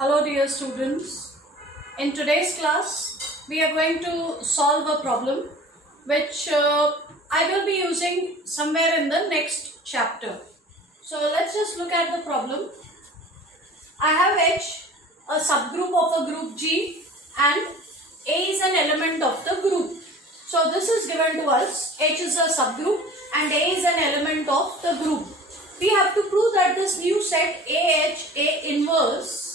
Hello dear students. In today's class we are going to solve a problem which I will be using somewhere in the next chapter. So let's just look at the problem. I have H, a subgroup of a group G, and A is an element of the group. So this is given to us. H is a subgroup and A is an element of the group. We have to prove that this new set AH, A inverse,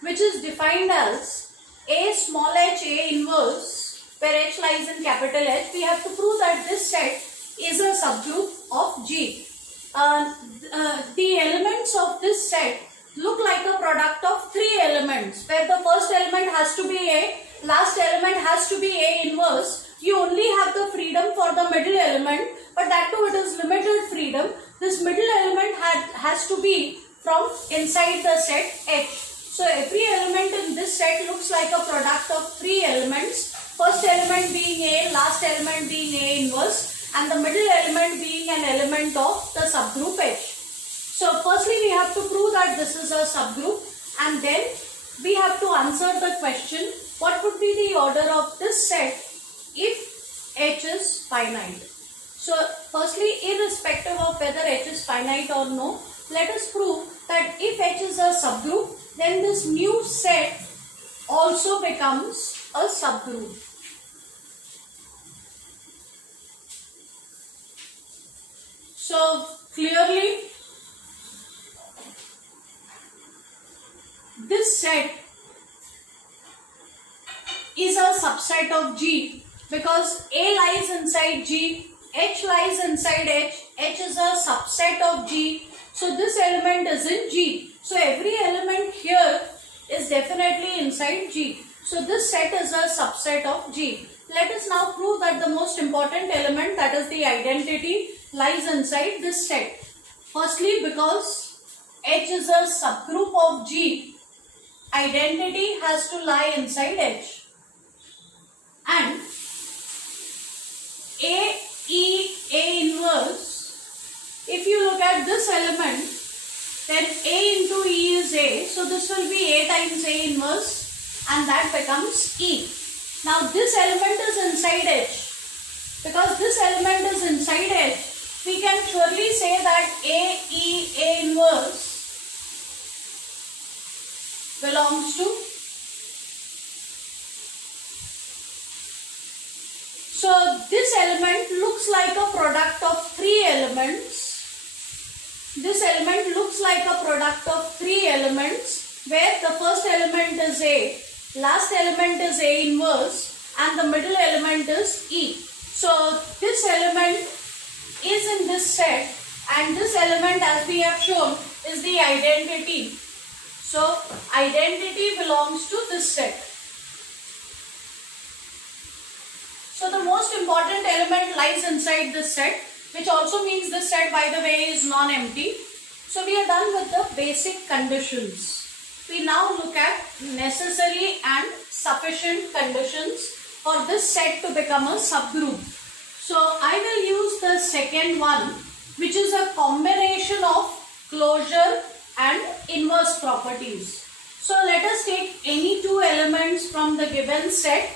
which is defined as A small h A inverse, where H lies in capital H, we have to prove that this set is a subgroup of G. The elements of this set look like a product of three elements, where the first element has to be A, last element has to be A inverse. You only have the freedom for the middle element, but that too it is limited freedom. This middle element has to be from inside the set H. So every element in this set looks like a product of three elements. First element being A, last element being A inverse, and the middle element being an element of the subgroup H. So firstly we have to prove that this is a subgroup, and then we have to answer the question, what would be the order of this set if H is finite? So firstly, irrespective of whether H is finite or no, let us prove that if H is a subgroup, then this new set also becomes a subgroup. So clearly this set is a subset of G because A lies inside G, H lies inside H, H is a subset of G. So this element is in G. So every element here is definitely inside G. So this set is a subset of G. Let us now prove that the most important element, that is the identity, lies inside this set. Firstly, because H is a subgroup of G, identity has to lie inside H. And A inverse, if you look at this element, then A into E is A. So this will be A times A inverse, and that becomes E. Now this element is inside H. Because this element is inside H, we can surely say that A inverse belongs to. So this element looks like a product of three elements. This element looks like a product of three elements, where the first element is A, last element is A inverse, and the middle element is E. So this element is in this set, and this element, as we have shown, is the identity. So identity belongs to this set. So the most important element lies inside this set, which also means this set, by the way, is non-empty. So we are done with the basic conditions. We now look at necessary and sufficient conditions for this set to become a subgroup. So I will use the second one, which is a combination of closure and inverse properties. So let us take any two elements from the given set.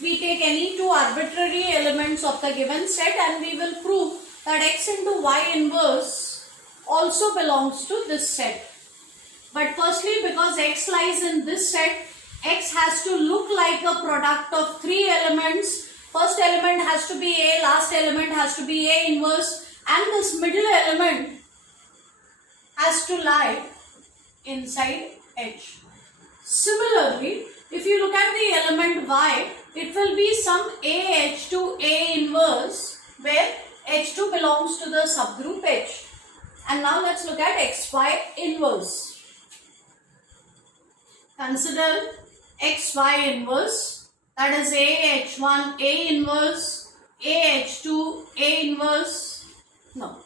We take any two arbitrary elements of the given set, and we will prove that X into Y inverse also belongs to this set. But firstly, because X lies in this set, X has to look like a product of three elements. First element has to be A, last element has to be A inverse, and this middle element has to lie inside H. Similarly, if you look at the element Y, it will be some AH to A inverse, where H2 belongs to the subgroup H. And now let's look at XY inverse. Consider XY inverse, that is AH1 A inverse, AH2 A inverse. No.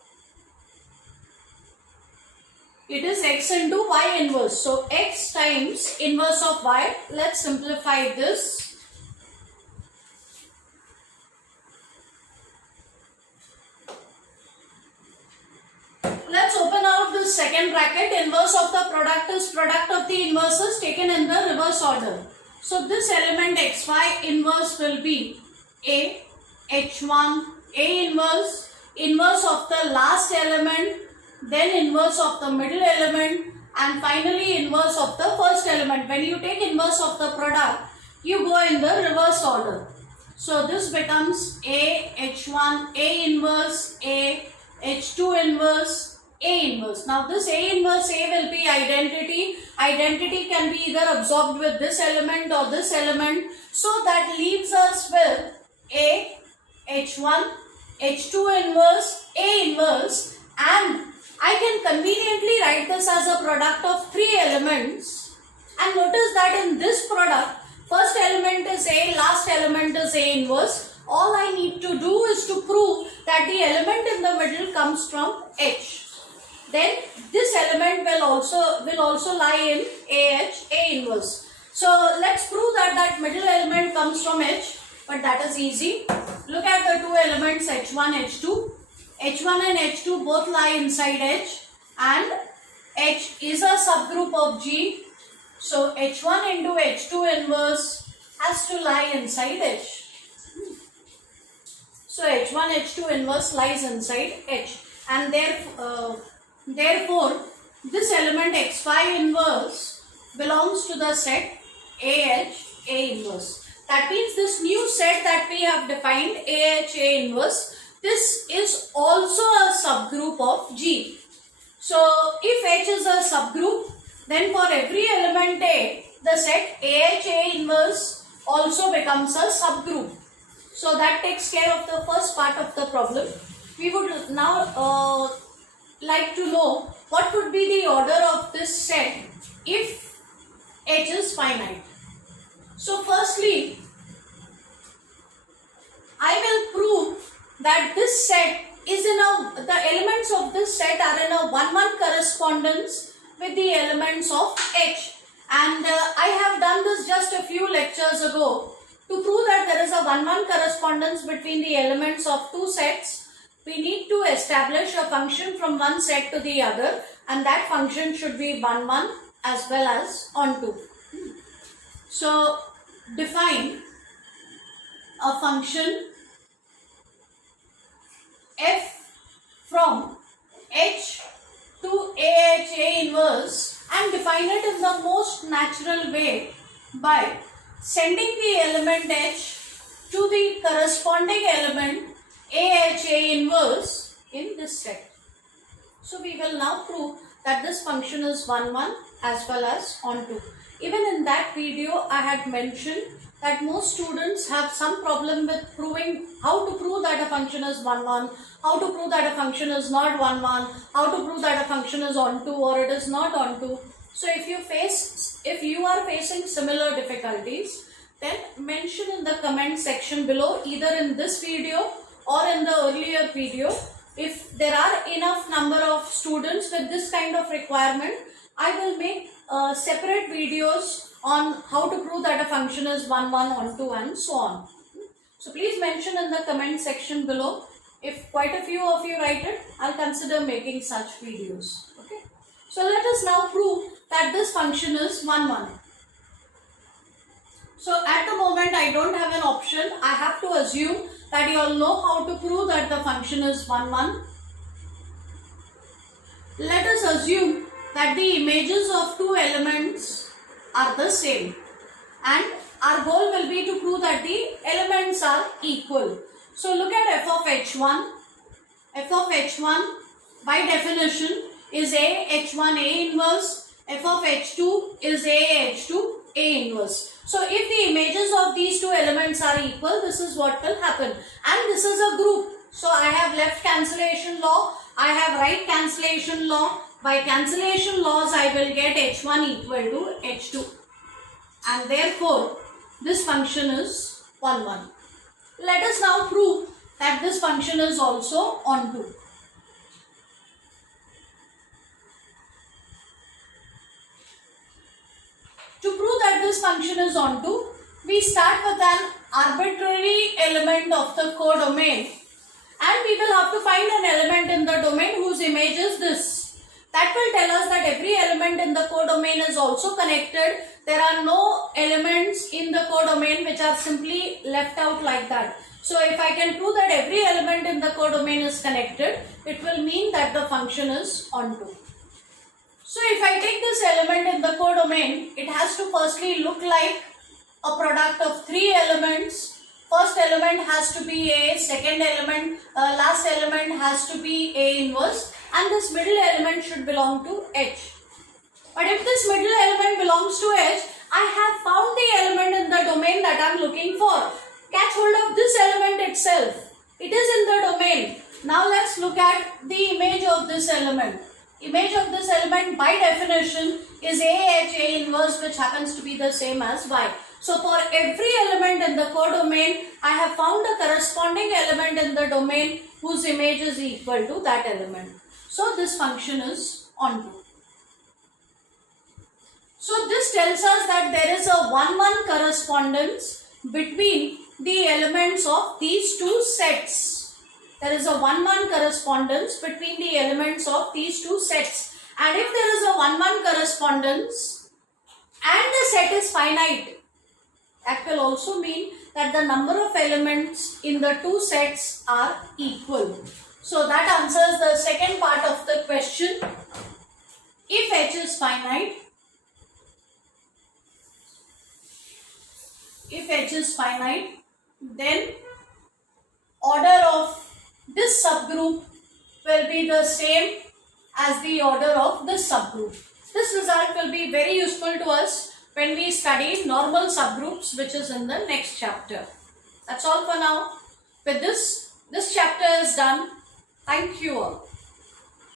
It is X into Y inverse. So X times inverse of Y. Let's simplify this. let's open out the second bracket. Inverse of the product is product of the inverses taken in the reverse order. So this element xy inverse will be A, H1, A inverse, inverse of the last element, then inverse of the middle element, and finally inverse of the first element. When you take inverse of the product, you go in the reverse order. So this becomes A, H1, A inverse, A, H2 inverse, A inverse. Now this A inverse A will be identity. Identity can be either absorbed with this element or this element. So that leaves us with A, H1, H2 inverse, A inverse, and I can conveniently write this as a product of three elements. And notice that in this product, first element is A, last element is A inverse. All I need to do is to prove that the element in the middle comes from H. Then this element will also lie in AH, A inverse. So let's prove that that middle element comes from H, but that is easy. Look at the two elements H1, H2. H1 and H2 both lie inside H, and H is a subgroup of G. So H1 into H2 inverse has to lie inside H. So H1, H2 inverse lies inside H, and therefore this element xy inverse belongs to the set AH, A inverse. That means this new set that we have defined, AH, A inverse, this is also a subgroup of G. So if H is a subgroup, then for every element A, the set AH, A inverse also becomes a subgroup. So that takes care of the first part of the problem. We would now like to know what would be the order of this set if H is finite. So firstly, I will prove that this set is the elements of this set are in a 1-1 correspondence with the elements of H. And I have done this just a few lectures ago. To prove that there is a 1-1 correspondence between the elements of two sets, we need to establish a function from one set to the other, and that function should be 1-1 as well as onto. So define a function f from H to AH, A inverse, and define it in the most natural way by sending the element H to the corresponding element AH, A inverse in this set. So we will now prove that this function is 1-1 as well as onto. Even in that video, I had mentioned that most students have some problem with proving how to prove that a function is 1-1, how to prove that a function is not 1-1, how to prove that a function is onto or it is not onto. So if you are facing similar difficulties, then mention in the comment section below, either in this video or in the earlier video. If there are enough number of students with this kind of requirement, I will make separate videos on how to prove that a function is 1-1, onto, and so on. So please mention in the comment section below. If quite a few of you write it, I'll consider making such videos. Okay. So let us now prove that this function is 1-1. So at the moment I don't have an option. I have to assume that you all know how to prove that the function is 1-1. Let us assume that the images of two elements are the same, and our goal will be to prove that the elements are equal. So look at f of h1. F of h1 by definition is a h1 a inverse. F of h2 is a h2 a inverse. So if the images of these two elements are equal, this is what will happen. And this is a group. So I have left cancellation law, I have right cancellation law. By cancellation laws, I will get h1 equal to h2. And therefore, this function is 1-1. Let us now prove that this function is also onto. To prove that this function is onto, we start with an arbitrary element of the codomain and we will have to find an element in the domain whose image is this. That will tell us that every element in the codomain is also connected. There are no elements in the codomain which are simply left out like that. So if I can prove that every element in the codomain is connected, it will mean that the function is onto. So if I take this element in the codomain, it has to firstly look like a product of three elements. First element has to be A, second element, last element has to be A inverse, and this middle element should belong to H. But if this middle element belongs to H, I have found the element in the domain that I am looking for. Catch hold of this element itself. It is in the domain. Now let's look at the image of this element. Image of this element by definition is AH, A inverse, which happens to be the same as Y. So for every element in the codomain, I have found a corresponding element in the domain whose image is equal to that element. So this function is onto. So this tells us that there is a 1-1 correspondence between the elements of these two sets. There is a 1-1 correspondence between the elements of these two sets. And if there is a 1-1 correspondence and the set is finite, that will also mean that the number of elements in the two sets are equal. So that answers the second part of the question. If H is finite, then order of this subgroup will be the same as the order of this subgroup. This result will be very useful to us when we study normal subgroups, which is in the next chapter. That's all for now. With this chapter is done. Thank you all.